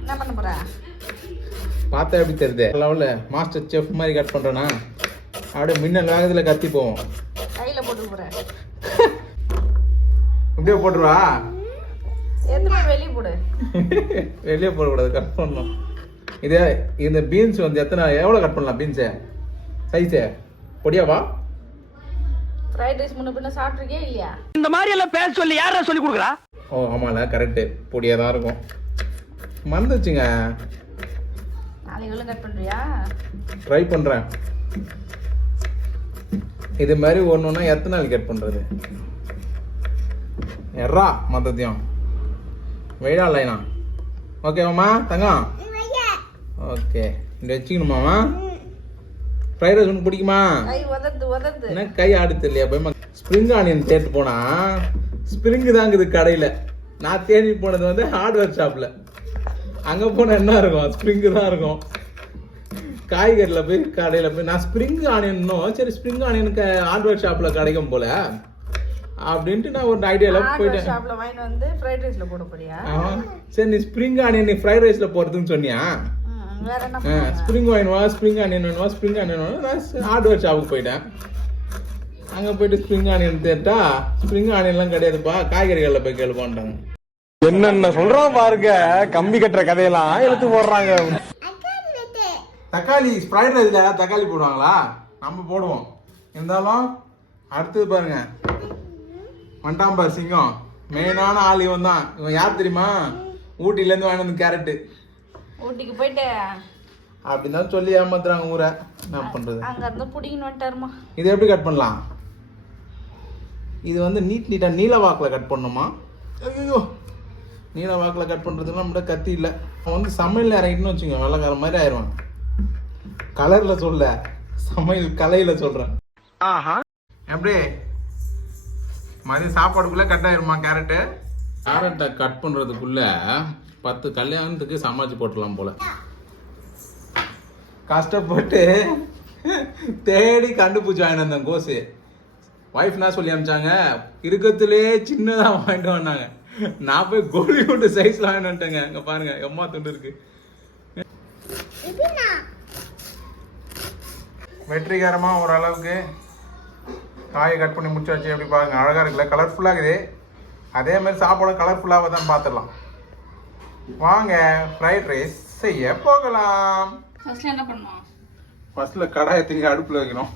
என்ன பண்ண போற? பார்த்தா எப்படி தெரியுது? லெவலில் மாஸ்டர் செஃப் மாதிரி கட் பண்ணுறேன்னா அப்படியே மின்னல் வேகத்தில் கத்தி போவோம் கையில போட்டு போற. இப்படியே போட்டுருவா? வெளியே போடு? வெளியே போடக்கூடாது கட் பண்ணணும். இதே இந்த பீன்ஸ் வந்து எத்தனை எவ்வளோ கட் பண்ணலாம் பீன்ஸு சைஸு பொடியாவா ஃப்ரைட் ரைஸ் முன்ன பின்ன சாப்பிட்ருக்கே இல்லையா? இந்த மாதிரி எல்லாம் பேச சொல்லி யாரா சொல்லி கொடுக்குறா? ஓ ஆமாம்ல கரெக்டு பொடியாக தான் இருக்கும். மறந்துச்சுங்க ட்ரை பண்ணுறேன் இது மாதிரி ஒன்று ஒன்றா எத்தனை நாள் கட் பண்ணுறது எறா மொத்தத்தையும். வெயிடா லைனா ஓகேவாம்மா தங்கம். ஓகே இந்த வச்சுக்கணுமாம்மா ஃப்ரைட் ரைஸ் உனக்கு பிடிக்குமா? என்ன கை ஆடுது இல்லையா பயமா? ஸ்ப்ரிங் ஆனியன் தேட்டு போனா ஸ்ப்ரிங் தாங்குது கடையில். நான் தேடி போனது வந்து ஹார்ட்வேர் ஷாப்பில் அங்கே போனால் என்ன இருக்கும்? ஸ்ப்ரிங் தான் இருக்கும். காய்கறியில் போய் கடையில் போய் நான் ஸ்ப்ரிங் ஆனியன்னும் சரி ஸ்ப்ரிங் ஆனியனுக்கு ஹார்ட்வேர் ஷாப்பில் கிடைக்கும் போல. அப்படின்ட்டு நான் ஒரு ஐடியாவில் போயிட்டேன். ஷாப்ல வாங்கிட்டு வந்து ஃப்ரைட் ரைஸ்ல போட போறியா? சரி நீ ஸ்ப்ரிங் ஆனியன் நீ ஃப்ரைட் ரைஸில் போகிறதுன்னு சொன்னியா? ஸ்ப்ரிங் ஆயின் வா ஸ்ப்ரிங் ஆனியன் வேணுமா ஸ்ப்ரிங் ஆனியன் வேணும் நான் ஹார்ட்வேர் ஷாப்புக்கு போயிட்டேன். அங்கே போயிட்டு ஸ்ப்ரிங் ஆனியன் தேட்டா ஸ்ப்ரிங் ஆனியன்லாம் கிடையாதுப்பா காய்கறிகளில் போய் கேளுப்பான்ட்டாங்க என்னென்ன சொல்றான் பாருங்க கம்பி கட்டுற கதையெல்லாம் எடுத்து போடுறாங்க. தக்காளி ஃப்ரைட் ரைஸில் தக்காளி போடுவாங்களா? நம்ம போடுவோம். இருந்தாலும் அடுத்தது பாருங்க. வண்டாம்பார் சிங்கம். மெயினான ஆள் இவன் தான் இவன் யார் தெரியுமா? ஊட்டிலேருந்து வாங்கிட்டு வந்து கேரட்டு. ஊட்டிக்கு போயிட்டு. அப்படின்னு தான் சொல்லி ஏமாத்துறாங்க ஊரை. என்ன பண்ணுறது அங்க இருந்து வந்துட்டாருமா. இது எப்படி கட் பண்ணலாம்? இது வந்து நீட் நீட்டாக நீல வாக்கில் கட் பண்ணணுமா? ஐயோ நீல வாக்கில் கட் பண்ணுறதுலாம் நம்மகிட்ட கத்தி இல்லை. அவன் வந்து சமையல் இறங்கிட்டுன்னு வச்சுக்கோ வெள்ளைக்கார மாதிரி ஆயிடுவான் கலரில் சொல்ல சமையல் கலையில் சொல்கிறேன் ஆஹா. எப்படி மதியம் சாப்பாடுக்குள்ளே கட் ஆயிருமா கேரட்டு கேரட்டை கட் பண்ணுறதுக்குள்ள பத்து கல்யாணத்துக்கு சமாளிச்சு போட்டுடலாம் போல. கஷ்டப்பட்டு தேடி கண்டுபிடிச்சி வாங்கிட்டு வந்தேன் கோஸு. ஒய்ஃப் என்ன சொல்லி அனுப்பிச்சாங்க? இருக்கத்துலே சின்னதாக வாங்கிட்டு வந்தாங்க. நான் போய் கோலி குண்டு சைஸில் வாங்கிட்டு வந்துட்டேங்க. இங்கே பாருங்க எம்மா துண்டு இருக்கு. வெற்றிகரமாக ஓரளவுக்கு காயை கட் பண்ணி முடிச்சாச்சு. எப்படி பாருங்க அழகாக இருக்குல்ல. கலர்ஃபுல்லாக இருக்குது. அதே மாதிரி சாப்பாடும் கலர்ஃபுல்லாக தான் பார்த்துடலாம் வாங்க ஃப்ரைட் ரைஸ் செய்ய போகலாம். ஃபர்ஸ்ட்ல என்ன பண்ணுவோம்? ஃபர்ஸ்ட்டில் கடாயை தூக்கி அடுப்பில் வைக்கணும்.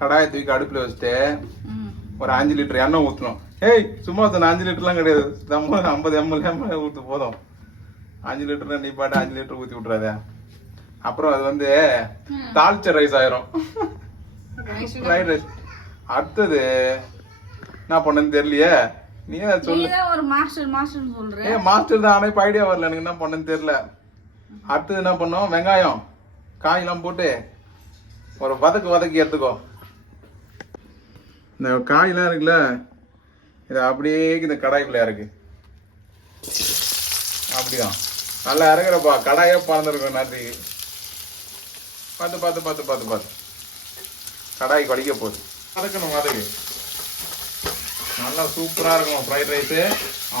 கடாயை தூக்கி அடுப்பில் வச்சுட்டு ஒரு அஞ்சு லிட்டர் எண்ணெய் ஊற்றணும் ஏய் சும்மா சொன்ன அஞ்சு லிட்டர்லாம் கிடையாது. நம்ம ஐம்பது எம்எல் எம்எல் ஊற்று போதும். அஞ்சு லிட்டர் நீ பாட்டு அஞ்சு லிட்டர் ஊற்றி விட்றாத அப்புறம் அது வந்து தாளிச்ச ரைஸ் ஆயிரும். ஃப்ரைட் ரைஸ் அடுத்தது என்ன பண்ணேன்னு தெரியலையே? நீ சொல்லு? ஒரு மாஸ்டர் மாஸ்டர்னு சொல்ற. ஏ மாஸ்டர் தான். ஆனால் இப்போ ஐடியா வரல. எனக்கு என்ன பண்ணேன்னு தெரியல. அடுத்தது என்ன பண்ணோம்? வெங்காயம். காயெல்லாம் போட்டு ஒரு வதக்கு வதக்கி எடுத்துக்கோ. இந்த காயெலாம் இருக்குல்ல இது அப்படியே இந்த கடாய்க்குள்ளே இறக்கு. அப்படிதான் நல்லா இறங்குறப்பா கடாயே பறந்துருக்கும் நேரத்துக்கு பார்த்து பார்த்து பார்த்து பார்த்து பார்த்து. கடாய் வலிக்க போகுது. வதக்கணும் வதக்கு. நல்லா சூப்பராக இருக்கும் ஃப்ரைட் ரைஸு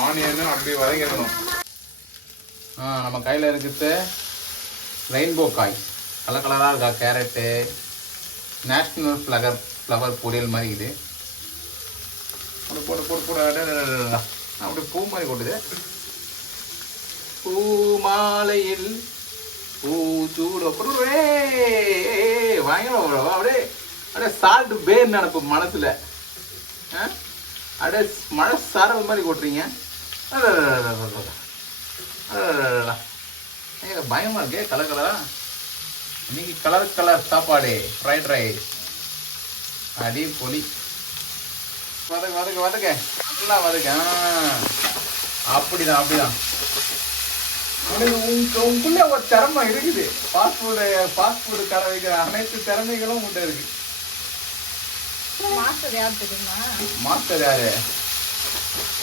ஆனியனும் அப்படியே வதங்கிடணும் ஆ நம்ம கையில் இருக்கிறது ரெயின்போ காய். கலர் கலராக இருக்கா கேரட்டு நேஷ்னல் ஃப்ளவர் ஃப்ளவர் பொரியல் மாதிரி இது. போடு போடு போடு போடு. அட, அப்படியே பூ மாதிரி கொட்டுது பூ மாலையில் பூ சூட போடுறே வாங்கணும் அப்படியே அப்படியே சால்ட் பேர் நினப்பு மனசில். ஆ? அப்படியே மழை சாரல் மாதிரி கொட்டுறீங்க ஏங்க பயமா இருக்கே கலர் கலரா இன்னைக்கு கலர் கலர் சாப்பாடு. ஃப்ரைட் ரைஸ் அடி பொலி வதக்க வதக்க வதக்க. நல்லா வதக்க. அப்படிதான் அப்படிதான். உங்களுக்குள்ள ஒரு திறமை இருக்குது. ஃபாஸ்ட் ஃபுட்டு ஃபாஸ்ட் ஃபுட்டு கடை வைக்கிற அனைத்து திறமைகளும் உங்கள்கிட்ட இருக்கு. மாஸ்டர் யார் தெரியுமா? மாஸ்டர் யாரு?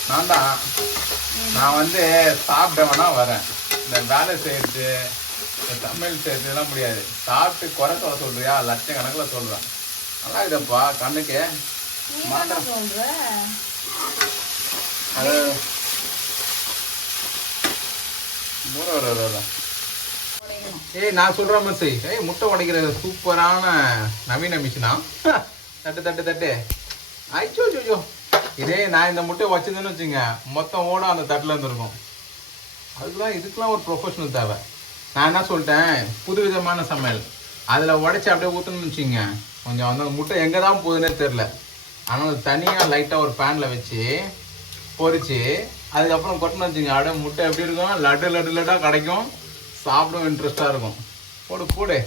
நான் தான். நான் வந்து சாப்பிட்டவனா வரேன். இந்த வேலை செய்யறது இந்த சமையல் செய்யறதுலாம் முடியாது. சாப்பிட்டு குறை சொல்ல சொல்றியா? லட்சக்கணக்கில் சொல்றேன். நல்லா இதப்பா கண்ணுக்கு. ஏய் நான் சொல்ற மாதிரி. ஏய் முட்டை உடைக்கிற சூப்பரான நவீன மிஷினா? தட்டு தட்டு தட்டு. ஐயோ ஐயோ இதே நான் இந்த முட்டையை வச்சிருந்தேன்னு வச்சுங்க மொத்தம் ஓட அந்த தட்டில் இருந்திருக்கும். அதுக்கெல்லாம் இதுக்கெல்லாம் ஒரு ப்ரொஃபஷனல் தேவை. நான் என்ன சொல்லிட்டேன்? புது விதமான சமையல். அதில் உடைச்சி அப்படியே ஊற்றணும்னு வச்சுங்க. கொஞ்சம் அந்த முட்டை எங்கே தான் போகுதுன்னே தெரில ஆனால் தனியாக லைட்டாக ஒரு பேனில் வச்சு பொரிச்சு அதுக்கப்புறம் கொட்டணும் வச்சுங்க அப்படியே முட்டை எப்படி இருக்கும்? லட்டு லட்டு லட்டாக கிடைக்கும். சாப்பிடும் இன்ட்ரெஸ்டாக இருக்கும். போடு போடு.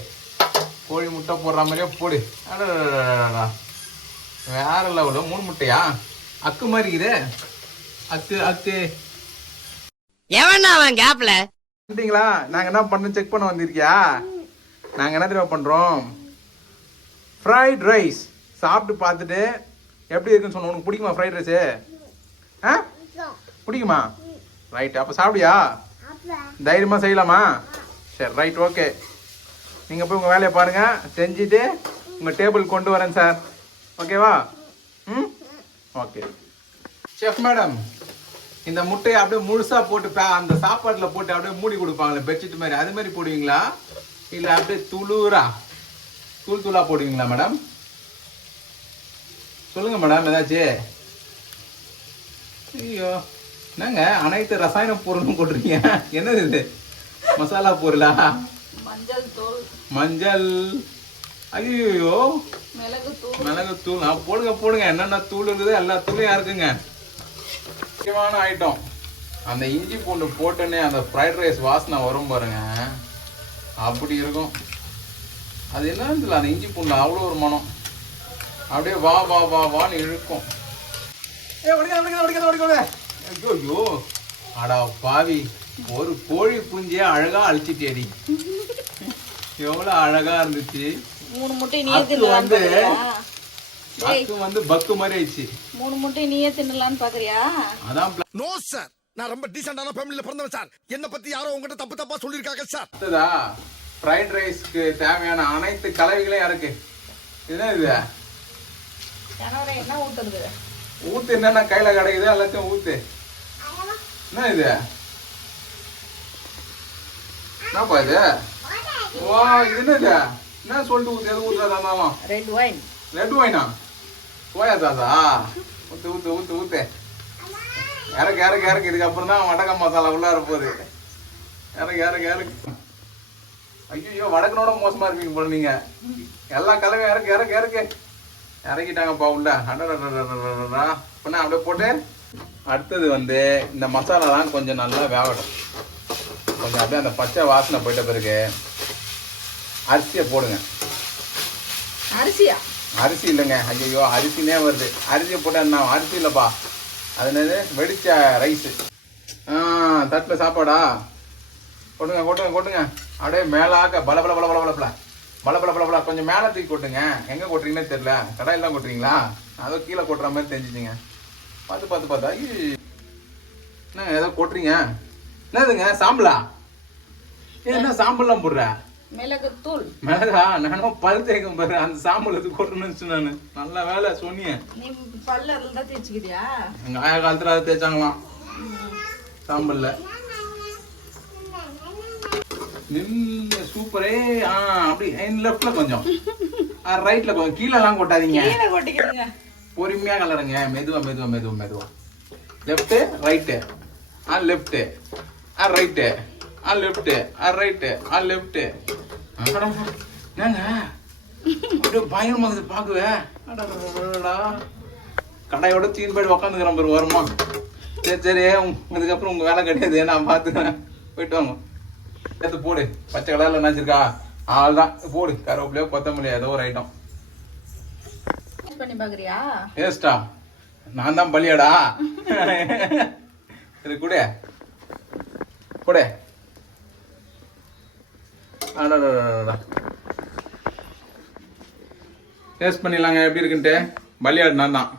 கோழி முட்டை போடுற மாதிரியே போடு. அடடடடடடா. வேற லெவலு மூணு முட்டையா? அக்கு மாதிரி இருக்குதே அக்கு அக்கு எவன் அவன் கேப்ல வந்துட்டீங்களா? நாங்க என்ன பண்ண செக் பண்ண வந்திருக்கியா? நாங்க என்ன தெரியுமா பண்றோம்? ஃப்ரைட் ரைஸ் சாப்பிட்டு பார்த்துட்டு எப்படி இருக்குன்னு சொன்ன உனக்கு பிடிக்குமா ஃப்ரைட் ரைஸு ஆ? பிடிக்குமா? ரைட் அப்போ சாப்பிடியா? தைரியமாக செய்யலாமா? சரி ரைட் ஓகே நீங்கள் போய் உங்கள் வேலையை பாருங்கள் செஞ்சுட்டு உங்கள் டேபிள் கொண்டு வரேன் சார் ஓகேவா ம்? ஓகே செஃப் மேடம் இந்த முட்டையை அப்படியே முழுசாக போட்டு அந்த சாப்பாட்டில் போட்டு அப்படியே மூடி கொடுப்பாங்களே பெட்ஷீட் மாதிரி. அது மாதிரி போடுவீங்களா? இல்லை அப்படியே துளுரா? தூள் தூளாக போடுவீங்களா மேடம் சொல்லுங்க மேடம் ஏதாச்சும் ஐயோ என்னங்க அனைத்து ரசாயன பொருளும் போட்டிருக்கீங்க. என்னது இது? மசாலா பொருளா? மஞ்சள் தூள். மஞ்சள். ஐயோ மிளகு தூள். மிளகு தூள். ஆ, போடுங்க போடுங்க. என்னென்ன தூள் இருக்குது? எல்லா தூளையும் இருக்குங்க. முக்கியமான ஐட்டம் அந்த இஞ்சி பூண்டு போட்டோன்னே அந்த ஃப்ரைட் ரைஸ் வாசனை வரும் பாருங்க. அப்படி இருக்கும். அது என்னன்னு தெரியல அந்த இஞ்சி பூண்டு அவ்வளோ ஒரு மனம். அப்படியே வா வா வா வான்னு இழுக்கும். ஒடிக்காத. ஐயோ ஐயோ அடா பாவி ஒரு கோழி குஞ்சியே அழகா அழிச்சிட்டேடி எவ்வளவு அழகா இருந்துச்சு. மூணு முட்டை தின்னலான்னு வந்து- அக்கு வந்து பக்கு மாதிரி ஆயிடுச்சு. மூணு முட்டை நீயே தின்னலான்னு பாக்குறியா? அதான். நோ சார் நான் ரொம்ப டீசென்டான ஃபேமிலில பிறந்தவன் சார் என்ன பத்தி யாரோ உங்ககிட்ட தப்பு தப்பா சொல்லிருக்காங்க சார் ஃப்ரைட் ரைஸ்க்கு தேவையான அனைத்து கலவைகளையும் இருக்கு என்ன இது? என்ன ஊத்துறது? ஊத்து என்னென்ன கையில கிடைக்குது? எல்லாத்தையும் ஊத்து. என்ன இது? என்னப்பா இது? வா இது என்னது என்ன சொல்லிட்டு ஊத்து? எது ஊத்துறதாந்தாலும் ரெட் ஒயின் ரெட் ஒயினா போயா தாதா ஊத்து ஊத்து ஊத்து ஊத்து. இறக்கு இறக்கு இறக்கு. இதுக்கப்புறம் தான் வடக்க மசாலா உள்ளார போகுது இறக்கு இறக்கு இறக்கு. ஐயோ வடக்கனோட மோசமா இருப்பீங்க போல நீங்க. எல்லா கலவையும் இறக்கு இறக்கு இறக்கு. இறக்கிட்டாங்கப்பா உள்ள. இப்ப நான் அப்படியே போட்டு அடுத்தது வந்து இந்த மசாலாலாம் கொஞ்சம் நல்லா வேகட்டும். கொஞ்சம் அப்படியே அந்த பச்சை வாசனை போயிட்ட பிறகு அரிசியை போடுங்க. அரிசியா? அரிசி இல்லைங்க. ஐயோ அரிசினே வருது. அரிசியை போட்டா என்ன அரிசி இல்லைப்பா. அது என்னது? வெடிச்ச ரைஸு. ஆ தட்டில் சாப்பாடா? கொட்டுங்க கொட்டுங்க கொட்டுங்க. அப்படியே மேலாக்க பல பல பல பல பல பல பல பல பல கொஞ்சம் மேலே தூக்கி கொட்டுங்க. எங்கே கொட்டுறீங்கன்னே தெரியல. கடாயில் தான் கொட்டுறீங்களா? அதோ கீழே கொட்டுற மாதிரி தெரிஞ்சுச்சிங்க. பார்த்து பார்த்து பார்த்தா. என்னங்க ஏதோ கொட்டுறீங்க? என்னதுங்க? சாம்பலா? ஏ, என்ன சாம்பல்லாம் போடுற? மிளகு தூள் மிளகா? நானும் பல் தேய்க்கும் பாரு. அந்த சாம்பல் இது கொட்டணும்னு நானு. நல்ல வேலை சொன்னியே நீ பல்ல அதில் தான் தேய்ச்சிக்கிறியா எங்க ஆயா காலத்துல அதை தேய்ச்சாங்களாம். சாம்பல்ல. நின்று சூப்பரே ஆ அப்படி லெஃப்ட்ல கொஞ்சம். ரைட்ல கொஞ்சம். கீழே எல்லாம் கொட்டாதீங்க பொறுமையா கலருங்க. மெதுவா மெதுவா மெதுவா மெதுவா. லெஃப்ட் ரைட்டு ஆ லெஃப்ட் ஆ ரைட்டு ஆ லெஃப்ட் ஆ ரைட்டு ஆ லெஃப்ட் என்னங்க? அப்படியே இருக்குது பார்க்கவே. அடடடடடா. கடையோட தீன் போயிட்டு உக்காந்துக்கிறேன் பாரு வருமா சரி சரி இதுக்கப்புறம் உங்க வேலை கிடையாது. நான் பார்த்துக்கிறேன் போயிட்டு வாங்க. எடுத்து போடு. பச்சை கலர்ல நினைச்சிருக்கா ஆள்தான் போடு. கருவேப்பிலையோ கொத்தமல்லியோ ஏதோ ஒரு ஐட்டம் டேஸ்ட் பண்ணி பாக்குறியா? ஏஸ்டா நான் தான் பலியாடா இது கூட. கூட. டேஸ்ட் பண்ணிடலாங்க. எப்படி இருக்குன்ட்டு. பலியாடு நான் தான்.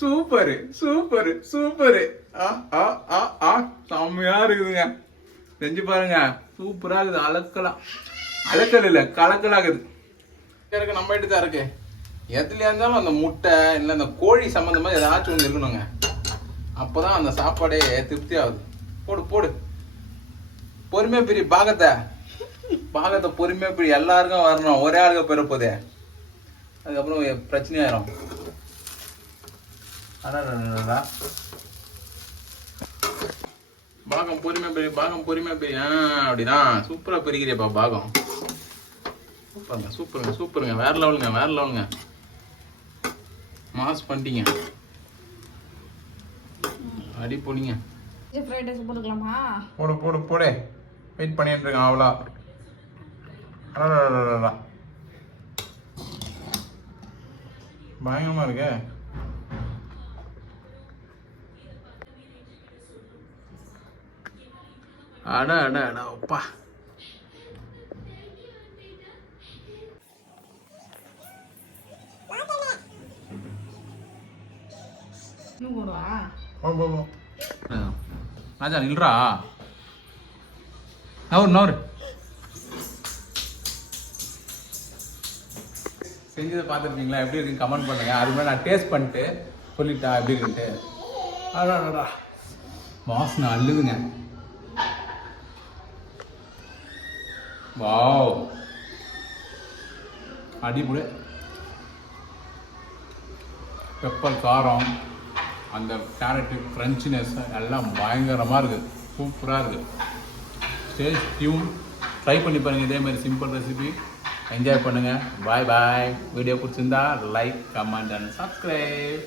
Super super super. ஆ ஆ ஆ ஆ. செம்மையா இருக்குதுங்க. செஞ்சு பாருங்க. சூப்பரா இருக்குது. அலக்கலாம் அலக்கல் இல்ல கலக்கலாகுது இருக்கு நம்ம வீட்டு தான் இருக்கு. எதுலையா இருந்தாலும் அந்த முட்டை இல்லை அந்த கோழி சம்மந்தமாக ஏதாச்சும் ஒன்று இருக்கணுங்க. அப்போ தான் அந்த சாப்பாடே திருப்தி ஆகுது போடு போடு. பொறுமையாக பிரி பாகத்தை. பாகத்தை பொறுமையாக பிரி. எல்லாருக்கும் வரணும். ஒரே ஆளுக்கு பிறப்போதே. அதுக்கப்புறம் பிரச்சனையாயிரும். அடடடடடா. பாகம் பொறுமையாக பெரிய பாகம் பொறுமையாக பெரிய அப்படிதான் சூப்பராக பிரிக்கிறியப்பா பாகம் சூப்பருங்க சூப்பருங்க சூப்பருங்க வேற லெவலுங்க வேற லெவலுங்க மாஸ் பண்ணிட்டீங்க அடி போனீங்க போடு போடு போடு வெயிட் பண்ணிட்டு இருக்கேன் அவ்வளோ பயங்கரமாக இருக்கே அட அட அட அப்பா. ராஜா நில்றா. நவரு நவர். செஞ்சதை பார்த்துருக்கீங்களா? எப்படி இருக்குன்னு கமெண்ட் பண்ணுங்க. அது மாதிரி நான் டேஸ்ட் பண்ணிட்டு சொல்லிட்டா எப்படி இருக்குன்ட்டு. அடாடா வாசனை அழுதுங்க வாவ் அடிப்பொடி பெப்பர் காரம் அந்த கேரட்டு க்ரன்ச்சினஸ் எல்லாம் பயங்கரமாக இருக்குது சூப்பராக இருக்குது ஸ்டேஜ் டியூன் ட்ரை பண்ணி பாருங்கள் இதே மாதிரி சிம்பிள் ரெசிபி என்ஜாய் பண்ணுங்கள் பாய் பாய் வீடியோ பிடிச்சிருந்தா லைக் கமெண்ட் அண்ட் சப்ஸ்கிரைப்